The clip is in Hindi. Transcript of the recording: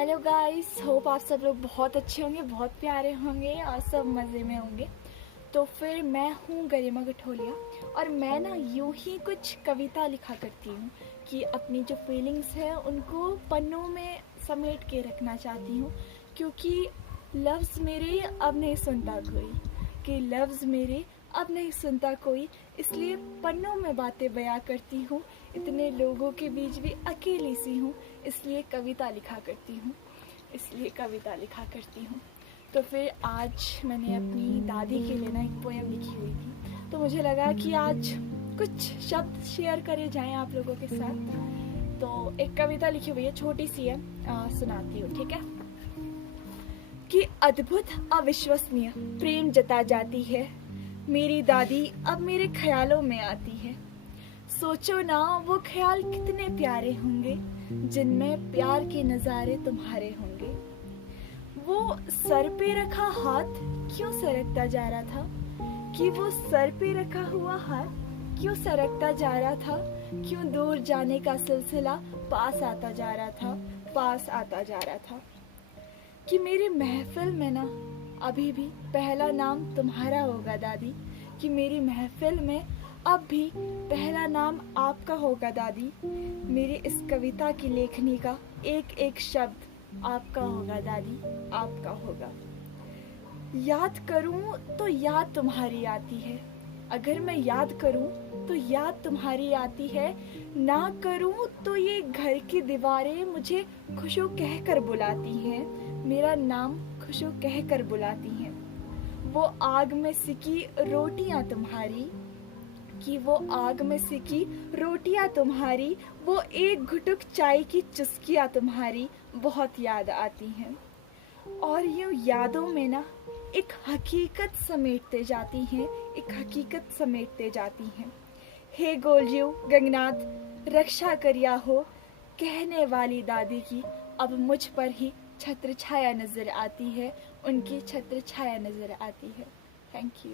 हेलो गाइस, होप आप सब लोग बहुत अच्छे होंगे, बहुत प्यारे होंगे और सब मज़े में होंगे। तो फिर मैं हूँ गरिमा गठोलिया और मैं ना यूं ही कुछ कविता लिखा करती हूँ कि अपनी जो फीलिंग्स हैं उनको पन्नों में समेट के रखना चाहती हूँ, क्योंकि लफ्ज़ मेरे अब नहीं सुनता कोई, कि लफ्ज़ मेरे अब नहीं सुनता कोई, इसलिए पन्नों में बातें बयां करती हूँ। इतने लोगों के बीच भी अकेली सी हूँ, इसलिए कविता लिखा करती हूँ, इसलिए कविता लिखा करती हूँ। तो फिर आज मैंने अपनी दादी के लिए ना एक पोएम लिखी हुई थी, तो मुझे लगा कि आज कुछ शब्द शेयर करे जाएं आप लोगों के साथ। तो एक कविता लिखी हुई है, छोटी सी है, सुनाती हूँ, ठीक है। कि अद्भुत अविश्वसनीय प्रेम जता जाती है, मेरी दादी अब मेरे ख्यालों में आती है। सोचो ना वो ख्याल कितने प्यारे होंगे, जिनमें प्यार के नज़ारे तुम्हारे होंगे। वो सर पे रखा हाथ क्यों सरकता जा रहा था, कि वो सर पे रखा हुआ हाथ क्यों सरकता जा रहा था, क्यों दूर जाने का सिलसिला पास आता जा रहा था, पास आता जा रहा था। कि मेरी महफिल में ना अभी भी पहला नाम तुम्हारा होगा दादी, कि मेरी महफिल में अब भी पहला नाम आपका होगा दादी। मेरी इस कविता की लेखनी का एक एक शब्द आपका होगा दादी, आपका होगा। याद करूं तो याद तुम्हारी आती है, अगर मैं याद करूं तो याद तुम्हारी आती है, ना करूं तो ये घर की दीवारें मुझे खुशो कह कर बुलाती हैं, मेरा नाम खुशो कह कर बुलाती हैं। वो आग में सिकी रोटियां तुम्हारी, कि वो आग में सिकी रोटियां तुम्हारी, वो एक घुटुक चाय की चुस्कियां तुम्हारी बहुत याद आती हैं। और यूं यादों में ना एक हकीकत समेटते जाती हैं, एक हकीकत समेटते जाती हैं। हे गोलजू गंगनाथ रक्षा करिया हो, कहने वाली दादी की अब मुझ पर ही छत्र छाया नजर आती है, उनकी छत्र छाया नजर आती है। Thank you.